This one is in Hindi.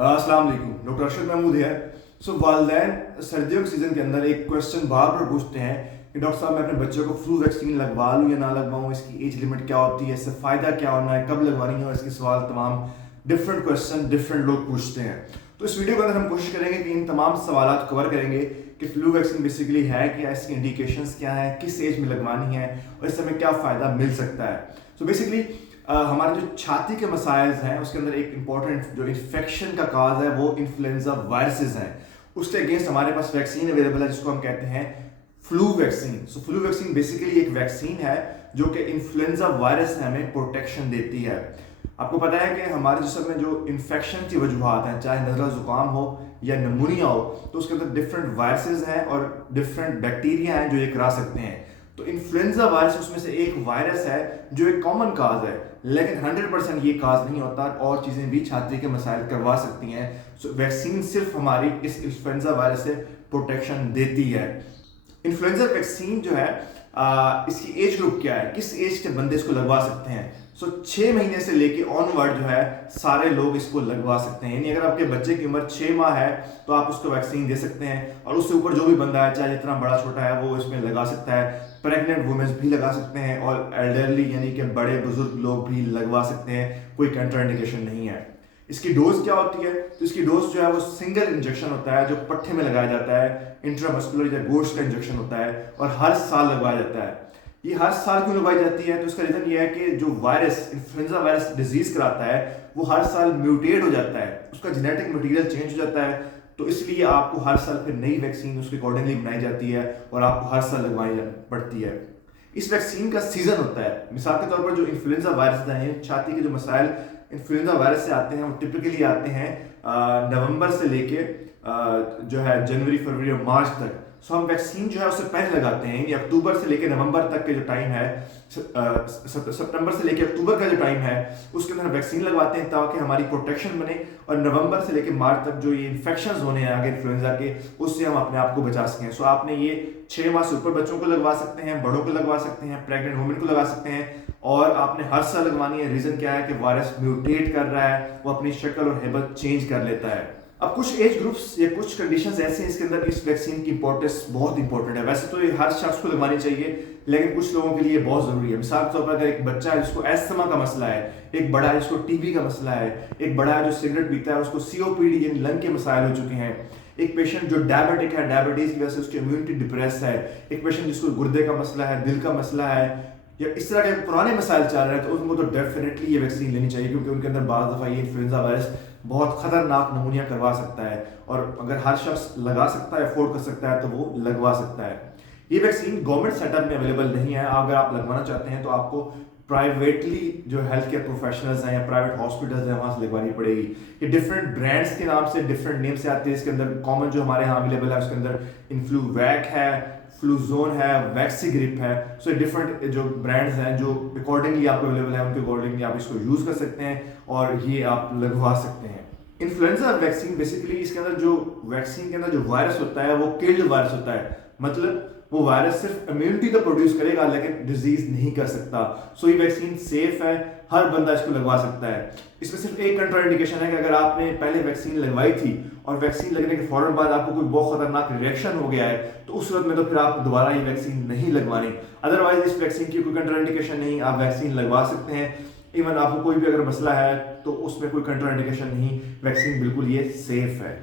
अस्सलाम वालेकुम, डॉक्टर अरशद महमूद है। वालिदैन सर्दियों के सीज़न के अंदर एक क्वेश्चन बार बार पूछते हैं कि डॉक्टर साहब मैं अपने बच्चों को फ्लू वैक्सीन लगवा लूँ या ना लगवाऊँ, इसकी एज लिमिट क्या होती है, इससे फ़ायदा क्या होना है, कब लगवानी है, और इसके सवाल तमाम डिफरेंट क्वेश्चन डिफरेंट लोग पूछते हैं। तो इस वीडियो के अंदर हम कोशिश करेंगे कि इन तमाम सवाल कवर करेंगे कि फ्लू वैक्सीन बेसिकली है क्या, इसकी इंडिकेशंस क्या हैं, किस एज में लगवानी है और इससे हमें क्या फ़ायदा मिल सकता है। बेसिकली हमारे जो छाती के मसाइल हैं उसके अंदर एक इंपॉर्टेंट जो इन्फेक्शन का काज है वो इन्फ्लुएंजा वायरसेस हैं। उसके अगेंस्ट हमारे पास वैक्सीन अवेलेबल है जिसको हम कहते हैं flu vaccine. Flu vaccine basically एक वैक्सीन है जो कि इन्फ्लुएंजा वायरस से हमें प्रोटेक्शन देती है। आपको पता है कि हमारे जिस्म में जो इन्फेक्शन की वजूहात हैं, चाहे नज़ला ज़ुकाम हो या नमूनिया हो, तो उसके अंदर डिफरेंट वायरसेस हैं और डिफरेंट बैक्टीरिया हैं जो ये करा सकते हैं। तो इन्फ्लुएंजा वायरस उसमें से एक वायरस है जो एक कॉमन काज है, लेकिन 100% ये काज नहीं होता और चीज़ें भी छाती के मसाइल करवा सकती हैं। वैक्सीन सिर्फ हमारी इस इन्फ्लुएंजा वायरस से प्रोटेक्शन देती है। इन्फ्लुएंजा वैक्सीन जो है इसकी एज ग्रुप क्या है, किस एज के बंदे इसको लगवा सकते हैं। 6 महीने से लेके ऑनवर्ड जो है सारे लोग इसको लगवा सकते हैं। यानी अगर आपके बच्चे की उम्र 6 माह है तो आप उसको वैक्सीन दे सकते हैं, और उससे ऊपर जो भी बंदा है चाहे जितना बड़ा छोटा है वो इसमें लगा सकता है। प्रेग्नेंट वुमेन्स भी लगा सकते हैं और एल्डरली यानी कि बड़े बुजुर्ग लोग भी लगवा सकते हैं, कोई कंट्राइंडिकेशन नहीं है। इसकी डोज क्या होती है? तो इसकी डोज जो है वो सिंगल इंजेक्शन होता है जो पट्टे में लगाया जाता है, इंट्रामस्कुलर या गोश्त का इंजेक्शन होता है और हर साल लगवाया जाता है। ये हर साल क्यों लगवाई जाती है? तो इसका रीजन ये है कि जो वायरस इन्फ्लुएंजा वायरस डिजीज कराता है वो हर साल म्यूटेट हो जाता है, उसका जेनेटिक मटेरियल चेंज हो जाता है, तो इसलिए आपको हर साल फिर नई वैक्सीन उसके अकॉर्डिंगली बनाई जाती है और आपको हर साल लगवानी पड़ती है। इस वैक्सीन का सीजन होता है। मिसाल के तौर पर जो इन्फ्लुएंजा वायरस हैं, छाती के जो मसाइल इन्फ्लुएंजा वायरस से आते हैं वो टिपिकली आते हैं नवंबर से लेके जो है जनवरी, फरवरी और मार्च तक। हम वैक्सीन जो है उससे पहले लगाते हैं, यानी अक्टूबर से लेकर नवंबर तक के जो टाइम है, सितंबर से लेकर अक्टूबर का जो टाइम है उसके अंदर वैक्सीन लगवाते हैं ताकि हमारी प्रोटेक्शन बने, और नवंबर से लेकर मार्च तक जो ये इन्फेक्शन होने हैं आगे इन्फ्लुएंजा के, उससे हम अपने आप को बचा सकें। आपने ये 6 माह से ऊपर बच्चों को लगवा सकते हैं, बड़ों को लगवा सकते हैं, प्रेग्नेंट वुमेन को लगा सकते हैं, और आपने हर साल लगवानी है। रीजन क्या है कि वायरस म्यूटेट कर रहा है, वो अपनी शक्ल और हैबत चेंज कर लेता है। अब कुछ एज ग्रुप्स या कुछ कंडीशंस ऐसे हैं इसके अंदर इस वैक्सीन की इंपॉर्टेंस बहुत इंपॉर्टेंट है। वैसे तो ये हर शख्स को लगवानी चाहिए, लेकिन कुछ लोगों के लिए बहुत जरूरी है। मिसाल के तौर पर अगर एक बच्चा है जिसको एस्थमा का मसला है, एक बड़ा है जिसको टीबी का मसला है, एक बड़ा है जो सिगरेट पीता है उसको सीओपीडी यानी लंग के मसाइल हो चुके हैं, एक पेशेंट जो डायबिटिक है, डायबिटीज की वजह से उसकी इम्यूनिटी डिप्रेस है, एक पेशेंट जिसको गुर्दे का मसला है, दिल का मसला है, या इस तरह के पुराने मसाइल चल रहे हैं, तो उनको तो डेफिनेटली ये वैक्सीन लेनी चाहिए, क्योंकि उनके अंदर बाज़ दफ़ा ये इन्फ्लुएंजा वायरस बहुत खतरनाक नमूनिया करवा सकता है, और अगर हर शख्स लगा सकता है, अफोर्ड कर सकता है, तो वो लगवा सकता है। ये वैक्सीन गवर्नमेंट सेटअप में अवेलेबल नहीं है। अगर आप लगवाना चाहते हैं तो आपको प्राइवेटली जो हेल्थ केयर प्रोफेशनल्स हैं या प्राइवेट हॉस्पिटल्स हैं वहाँ से लगवानी पड़ेगी। ये डिफरेंट ब्रांड्स के नाम से डिफरेंट नेम से आते हैं। इसके अंदर कॉमन जो हमारे यहाँ अवेलेबल है उसके अंदर इन्फ्लूवैक है, फ्लूजोन है, वैक्सीग्रिप है। डिफरेंट जो ब्रांड्स हैं जो अकॉर्डिंगली आपको अवेलेबल है उनके अकॉर्डिंगली आप इसको यूज़ कर सकते हैं और ये आप लगवा सकते हैं। इन्फ्लुएंजा वैक्सीन बेसिकली इसके अंदर जो वैक्सीन के अंदर जो वायरस होता है वो किल्ड वायरस होता है, मतलब वो वायरस सिर्फ इम्यूनिटी तो प्रोड्यूस करेगा लेकिन डिजीज नहीं कर सकता। ये वैक्सीन सेफ है, हर बंदा इसको लगवा सकता है। इसमें सिर्फ एक कंट्राइंडिकेशन है कि अगर आपने पहले वैक्सीन लगवाई थी और वैक्सीन लगने के फौरन बाद आपको कोई बहुत खतरनाक रिएक्शन हो गया है, तो उस वक्त में तो फिर आप दोबारा ये वैक्सीन नहीं लगवानी। अदरवाइज इस वैक्सीन की कोई कंट्राइंडिकेशन नहीं, आप वैक्सीन लगवा सकते हैं। इवन आपको कोई भी अगर मसला है तो उसमें कोई कंट्राइंडिकेशन नहीं, वैक्सीन बिल्कुल ये सेफ है।